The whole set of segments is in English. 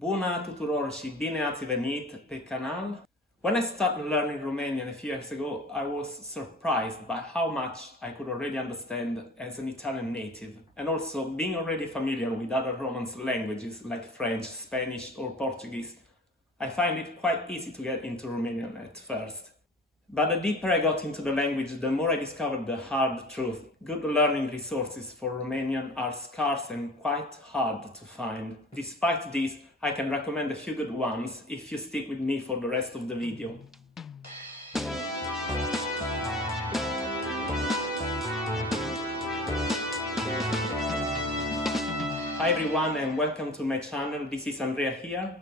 Bună tuturor și bine ați venit pe canal! When I started learning Romanian a few years ago, I was surprised by how much I could already understand as an Italian native, and also being already familiar with other Romance languages like French, Spanish or Portuguese. I find it quite easy to get into Romanian at first. But the deeper I got into the language, the more I discovered the hard truth. Good learning resources for Romanian are scarce and quite hard to find. Despite this, I can recommend a few good ones if you stick with me for the rest of the video. Hi everyone and welcome to my channel. This is Andrea here.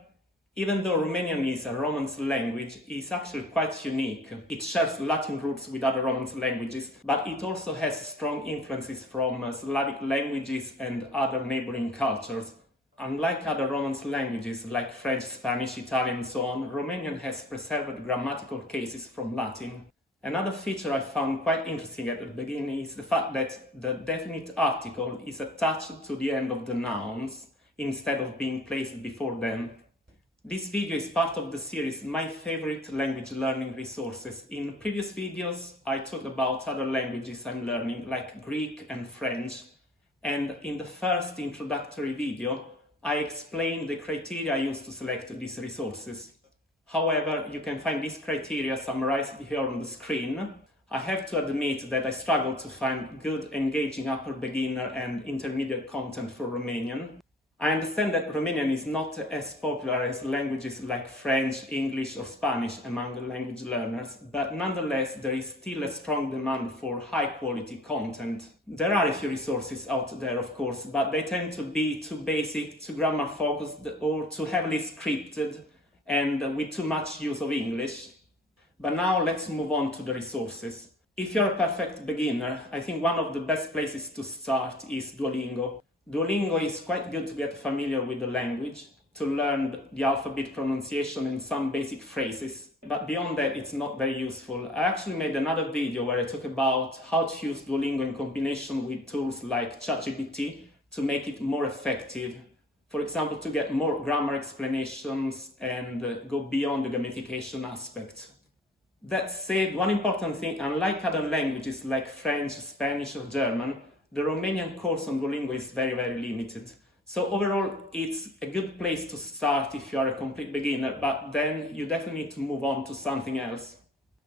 Even though Romanian is a Romance language, it's actually quite unique. It shares Latin roots with other Romance languages, but it also has strong influences from Slavic languages and other neighboring cultures. Unlike other Romance languages like French, Spanish, Italian and so on, Romanian has preserved grammatical cases from Latin. Another feature I found quite interesting at the beginning is the fact that the definite article is attached to the end of the nouns instead of being placed before them. This video is part of the series My Favorite Language Learning Resources. In previous videos, I talked about other languages I'm learning, like Greek and French. And in the first introductory video, I explained the criteria I used to select these resources. However, you can find these criteria summarized here on the screen. I have to admit that I struggle to find good, engaging upper beginner and intermediate content for Romanian. I understand that Romanian is not as popular as languages like French, English or Spanish among language learners, but nonetheless there is still a strong demand for high-quality content. There are a few resources out there, of course, but they tend to be too basic, too grammar-focused or too heavily scripted and with too much use of English. But now let's move on to the resources. If you're a perfect beginner, I think one of the best places to start is Duolingo. Duolingo is quite good to get familiar with the language, to learn the alphabet pronunciation and some basic phrases, but beyond that it's not very useful. I actually made another video where I talk about how to use Duolingo in combination with tools like ChatGPT to make it more effective. For example, to get more grammar explanations and go beyond the gamification aspect. That said, one important thing, unlike other languages like French, Spanish or German, the Romanian course on Duolingo is very limited. So overall, it's a good place to start if you are a complete beginner, but then you definitely need to move on to something else.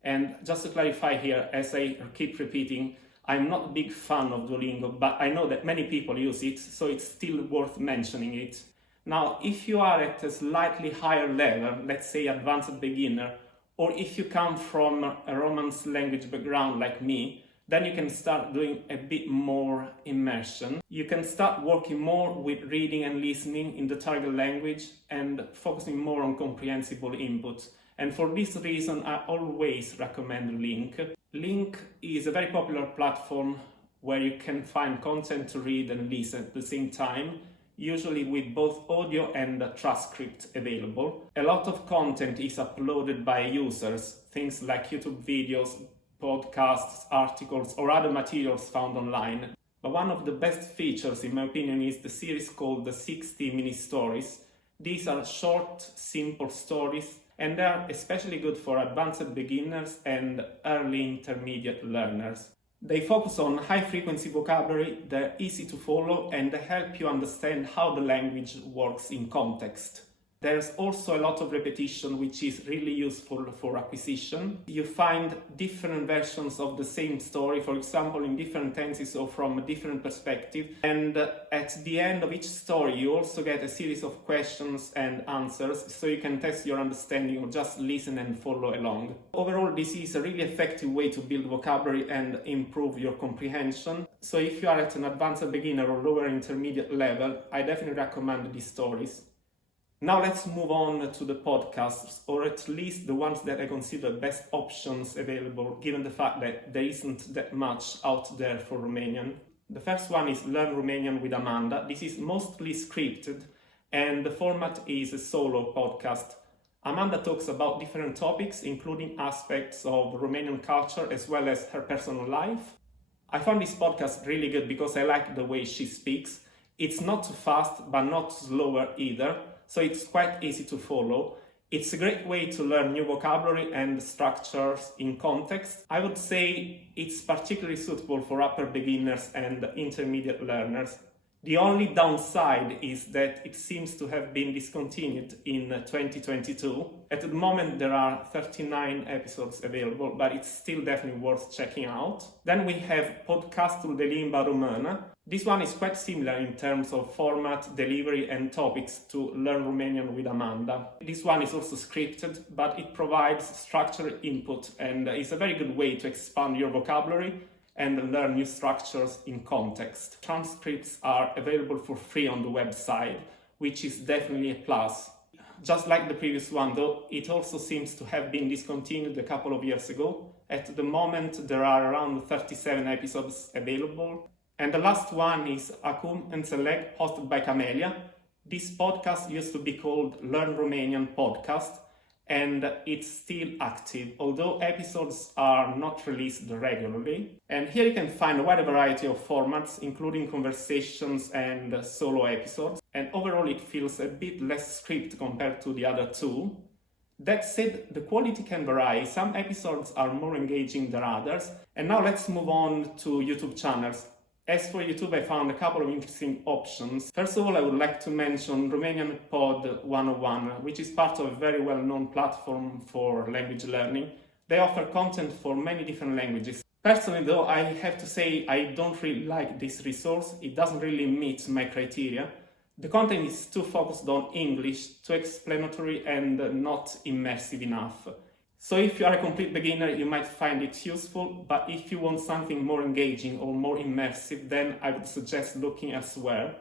And just to clarify here, as I keep repeating, I'm not a big fan of Duolingo, but I know that many people use it, so it's still worth mentioning it. Now, if you are at a slightly higher level, let's say advanced beginner, or if you come from a Romance language background like me, then you can start doing a bit more immersion. You can start working more with reading and listening in the target language and focusing more on comprehensible input. And for this reason, I always recommend Link. Link is a very popular platform where you can find content to read and listen at the same time, usually with both audio and transcript available. A lot of content is uploaded by users, things like YouTube videos, podcasts, articles or other materials found online. But one of the best features in my opinion is the series called the 60 mini stories. These are short, simple stories and they are especially good for advanced beginners and early intermediate learners. They focus on high-frequency vocabulary, they're easy to follow and they help you understand how the language works in context. There's also a lot of repetition, which is really useful for acquisition. You find different versions of the same story, for example, in different tenses or from a different perspective. And at the end of each story, you also get a series of questions and answers, so you can test your understanding or just listen and follow along. Overall, this is a really effective way to build vocabulary and improve your comprehension. So if you are at an advanced beginner or lower intermediate level, I definitely recommend these stories. Now let's move on to the podcasts, or at least the ones that I consider best options available, given the fact that there isn't that much out there for Romanian. The first one is Learn Romanian with Amanda. This is mostly scripted, and the format is a solo podcast. Amanda talks about different topics, including aspects of Romanian culture as well as her personal life. I found this podcast really good because I like the way she speaks. It's not too fast, but not slower either. so it's quite easy to follow. It's a great way to learn new vocabulary and structures in context. I would say it's particularly suitable for upper beginners and intermediate learners. The only downside is that it seems to have been discontinued in 2022. At the moment there are 39 episodes available, but it's still definitely worth checking out. Then we have Podcastul de Limba Română. This one is quite similar in terms of format, delivery and topics to Learn Romanian with Amanda. This one is also scripted, but it provides structured input and is a very good way to expand your vocabulary and learn new structures in context. Transcripts are available for free on the website, which is definitely a plus. Just like the previous one though, it also seems to have been discontinued a couple of years ago. At the moment there are around 37 episodes available. And the last one is Acum Înțeleg, hosted by Camelia. This podcast used to be called Learn Romanian Podcast, and it's still active, although episodes are not released regularly. And here you can find a wide variety of formats, including conversations and solo episodes. And overall it feels a bit less scripted compared to the other two. That said, the quality can vary. Some episodes are more engaging than others. And now let's move on to YouTube channels. As for YouTube, I found a couple of interesting options. First of all, I would like to mention Romanian Pod 101, which is part of a very well-known platform for language learning. They offer content for many different languages. Personally, though, I have to say I don't really like this resource. It doesn't really meet my criteria. The content is too focused on English, too explanatory and not immersive enough. So if you are a complete beginner, you might find it useful, but if you want something more engaging or more immersive, then I would suggest looking elsewhere.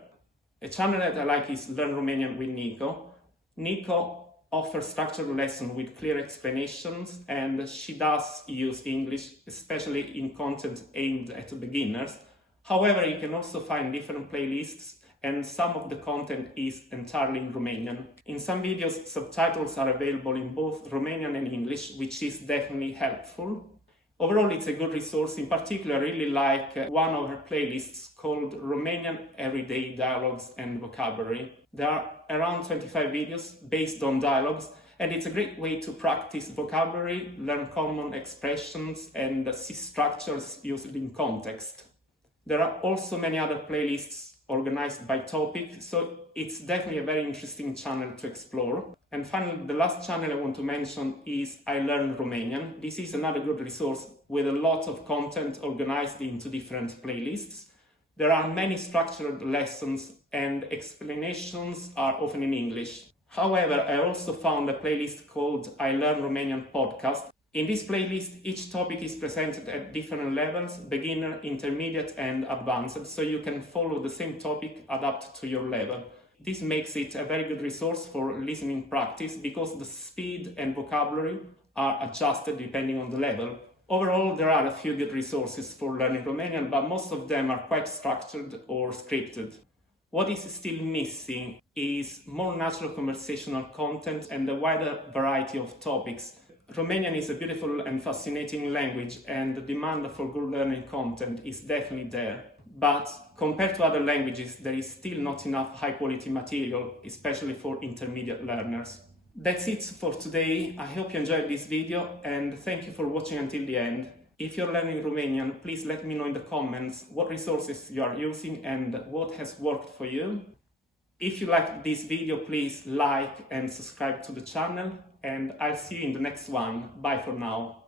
A channel that I like is Learn Romanian with Nico. Nico offers structured lessons with clear explanations, and she does use English, especially in content aimed at beginners. However, you can also find different playlists, and some of the content is entirely in Romanian. In some videos, subtitles are available in both Romanian and English, which is definitely helpful. Overall, it's a good resource. In particular, I really like one of her playlists called Romanian Everyday Dialogues and Vocabulary. There are around 25 videos based on dialogues, and it's a great way to practice vocabulary, learn common expressions, and see structures used in context. There are also many other playlists organized by topic, so it's definitely a very interesting channel to explore. And finally, the last channel I want to mention is I Learn Romanian. This is another good resource with a lot of content organized into different playlists. There are many structured lessons and explanations are often in English. However, I also found a playlist called I Learn Romanian Podcast. In this playlist, each topic is presented at different levels, beginner, intermediate and advanced, so you can follow the same topic adapted to your level. This makes it a very good resource for listening practice because the speed and vocabulary are adjusted depending on the level. Overall, there are a few good resources for learning Romanian, but most of them are quite structured or scripted. What is still missing is more natural conversational content and a wider variety of topics. Romanian is a beautiful and fascinating language, and the demand for good learning content is definitely there. But compared to other languages, there is still not enough high-quality material, especially for intermediate learners. That's it for today. I hope you enjoyed this video, and thank you for watching until the end. If you're learning Romanian, please let me know in the comments what resources you are using and what has worked for you. If you liked this video, please like and subscribe to the channel, and I'll see you in the next one. Bye for now.